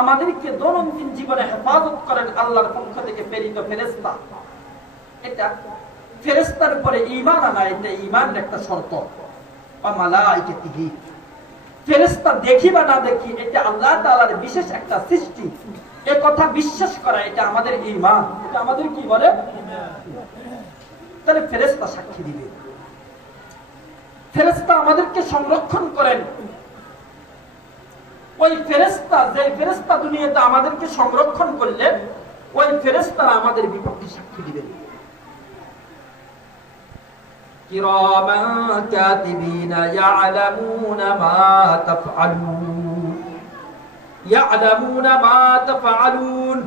আমাদেরকে দৈনন্দিন জীবনে হেফাজত করেন আল্লাহর পক্ষ থেকে প্রেরিত ফেরেশতা। এটা ফেরেশতার উপরে ঈমান আনা, এটা ঈমানের একটা শর্ত। ওয়া মালাইকাতিহি, ফেরেশতা দেখি বা না দেখি এটা আল্লাহ তাআলার বিশেষ একটা সৃষ্টি, এই কথা বিশ্বাস করা এটা আমাদের ঈমান, এটা আমাদের কি বলে। তাহলে ফেরেশতা সাক্ষী দিবে, ফেরেশতা আমাদেরকে সংরক্ষণ করেন। ওই ফেরেশতা, যে ফেরেশতা দুনিয়াতে আমাদেরকে সংরক্ষণ করলেন, ওই ফেরেশতারা আমাদের বিপক্ষে সাক্ষী দিবেন। কিরামান কাতিবিনা ইয়ালামুনা মা তাফআলুন, ইয়ালামুনা মা তাফআলুন,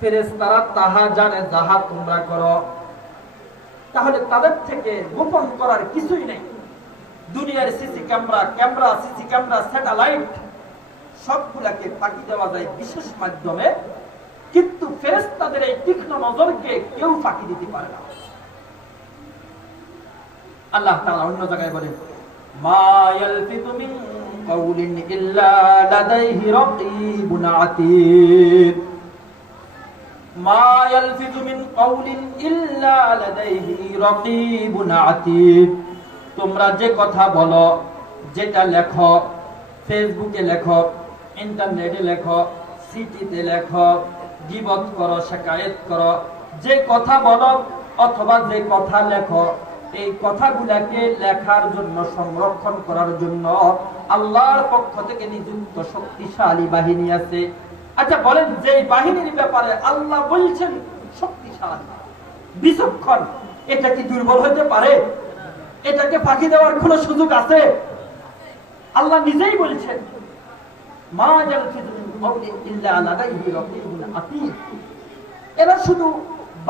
ফেরেশতারা তাহা জানে যাহা তোমরা করো। তাহলে তাদের থেকে গোপন করার কিছুই নেই। দুনিয়ার CC camera, CC camera, satellite সবগুলাকে ফাঁকি দেওয়া যায় বিশেষ মাধ্যমে, কিন্তু ফেরেশতাদের এই তীক্ষ্ণ নজরকে কেউ ফাঁকি দিতে পারে না। আল্লাহ তাআলা অন্য জায়গায় বলেন, মা ইয়ালফিযু মিন কাওলিন ইল্লা লাদাইহি রাকীবুন আতীদ, মা ইয়ালফিযু মিন কাওলিন ইল্লা লাদাইহি রাকীবুন আতীদ। তোমরা যে কথা বলো, যেটা লেখো, ফেসবুকে লেখো, ইন্টারনেটে লেখো, সিটিতে লেখো, গীবত করো, শিকায়েত করো, যে কথা বলো অথবা যে কথা লেখো, এই কথাগুলোকে লেখার জন্য, সংরক্ষণ করার জন্য আল্লাহর পক্ষ থেকে নিযুক্ত শক্তিশালী বাহিনী আছে। আচ্ছা বলেন, যে বাহিনীর ব্যাপারে আল্লাহ বলছেন শক্তিশালী, বিচক্ষণ, এটা কি দুর্বল হতে পারে? এটাকে ফাঁকি দেওয়ার কোন সুযোগ আছে? আল্লাহ নিজেই বলছেন, মা ইয়ালফিযু মিন কাওলিন ইল্লা লাদাইহি রাকীবুন আতীদ। এরা শুধু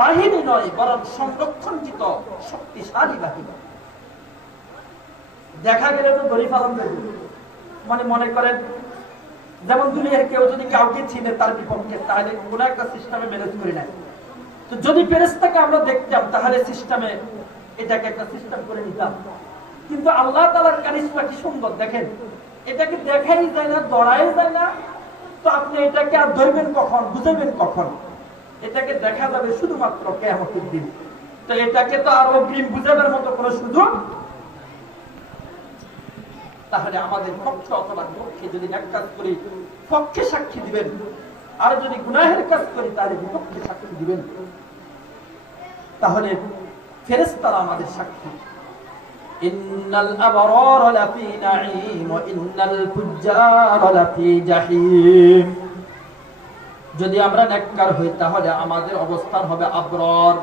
বাহিনী নয়, বরং সংরক্ষণকৃত শক্তিশালী বাহিনী। দেখা গেলে তো ধরে পালন করবে, মানে মনে করেন যেমন দুনিয়ার কেউ যদি কাউকে চিনে তার বিপক্ষে, তাহলে কোন একটা সিস্টেমে ম্যানেজ করে নেয়। তো যদি ফেরেশতাকে আমরা দেখতাম, তাহলে সিস্টেমে এটাকে একটা সিস্টেম করে নিতাম। কিন্তু আল্লাহ তাআলার কারিশমা কি সুন্দর দেখেন, এটাকে দেখাই যায় না, ধরাই যায় না, তো আপনি এটাকে আর ধরবেন কখন, বুঝাবেন কখন? এটাকে দেখা যাবে শুধুমাত্র কিয়ামতের দিন। তো এটাকে তো আর অগ্রিম বুঝাবার মতো কোনো সুযোগ। তাহলে আমাদের পক্ষে অথবা বিপক্ষে যদি এক কাজ করি, পক্ষে সাক্ষী দিবেন, আর যদি গুনাহের কাজ করি তাহলে বিপক্ষে সাক্ষী দিবেন। তাহলে ফেরেশতারা আমাদের সাক্ষী। ইন্নাল আবরারা লাফি নাঈম ওয়া ইন্নাল ফুজ্জারা লাফি জাহিম। যদি আমরা নেককার হই তাহলে আমাদের অবস্থান হবে আবরার,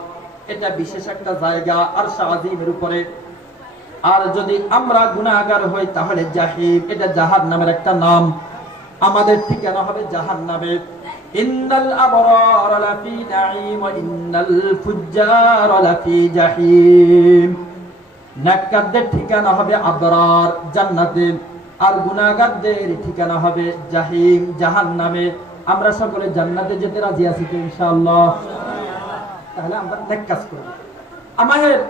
এটা বিশেষ একটা জায়গা আরশ আজিমের উপরে। আর যদি আমরা গুনাহগার হই তাহলে জাহিম, এটা জাহান্নামের একটা নাম, আমাদের ঠিকানা হবে জাহান্নামে। ইন্নাল আবরারা লাফি নাঈম ওয়া ইন্নাল ফুজ্জারা লাফি জাহিম। নেককারদের ঠিকানা হবে আবরার, জান্নাতে, আর গুনাহগারদের ঠিকানা হবে জাহিম, জাহান্নামে। আমরা সকলে জান্নাতে যেতে রাজি আছি তো ইনশাআল্লাহ? তাহলে আমরা নেক কাজ করব।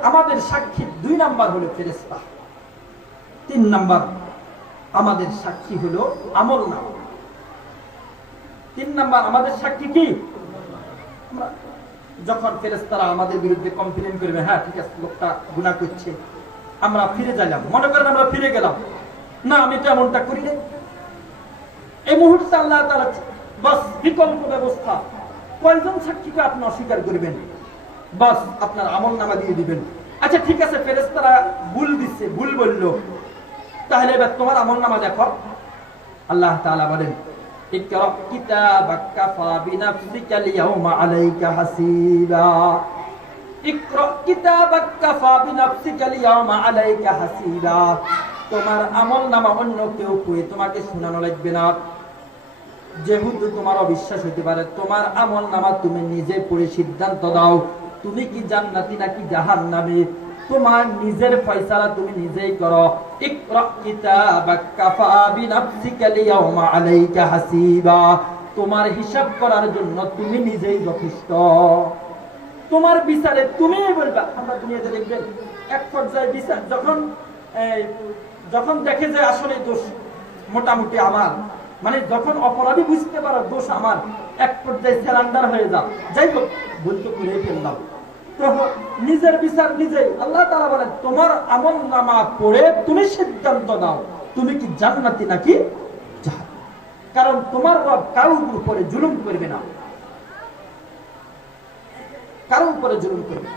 আমাদের সাক্ষী 2 নাম্বার হলো ফেরেশতা, 3 নাম্বার আমাদের সাক্ষী হলো আমলনামা। 3 নাম্বার আমাদের সাক্ষী কি? যখন ফেরেশতারা আমাদের বিরুদ্ধে কমপ্লেইন করবে, হ্যাঁ ঠিক আছে লোকটা গুনাহ করছে, আমরা ফিরে যাইলাম, মনে করেন আমরা ফিরে গেলাম, না আমি তো এমনটা করি না, এই মুহূর্তে আল্লাহ তাআলা বাস বিকল্প ব্যবস্থা, কয়জন সাক্ষীকে আপনি অস্বীকার করবেন, বাস আপনার আমলনামা দিয়ে দিবেন। আচ্ছা ঠিক আছে, ফেরেশতারা ভুল দিচ্ছে, ভুল বলল, তাহলে এবার তোমার আমলনামা দেখো। আল্লাহ তাআলা বলেন, ইকরা কিতাবাক কাফা বিনাফসিকাল ইয়াওমা আলাইকা হাসিবা। ইকরা কিতাবাক কাফা বিনাফসিকাল ইয়াওমা আলাইকা হাসিবা। তোমার আমলনামা অন্য কেউ পড়ে তোমাকে শোনানো লাগবে না। যেহেতু তোমার অবিশ্বাস হতে পারে, তোমার আমলনামা তুমি নিজে পড়ে সিদ্ধান্ত দাও, তুমি কি জান্নাতি নাকি জাহান্নামী। তোমার নিজের ফয়সালা তুমি নিজেই করো। ইকরা কিতাবাক কাফা বিনাফসিকাল ইয়াওমা আলাইকা হাসিবা। তোমার হিসাব করার জন্য তুমি নিজেই যথেষ্ট। তোমার বিচারে তুমিই বলবা। আমরা দুনিয়াতে দেখবেন এক পর্যায়ে বিচার যখন দেখে যে আসলে দোষ মোটামুটি আমার মানে যখন অপরাধী বুঝতে পারো দোষ আমার, এক পর্যায়ে স্যালেন্ডার হয়ে যাও, যাই হোক ভুল তো করে ফেললাম, তো নিজের বিচার নিজেই। আল্লাহ তাআলা বলেন তোমার আমলনামা পড়ে তুমি সিদ্ধান্ত নাও তুমি কি জান্নাতি নাকি জাহান্নামী। কারণ তোমার রব কারোর উপরে জুলুম করবে না, কারোর উপরে জুলুম করবে।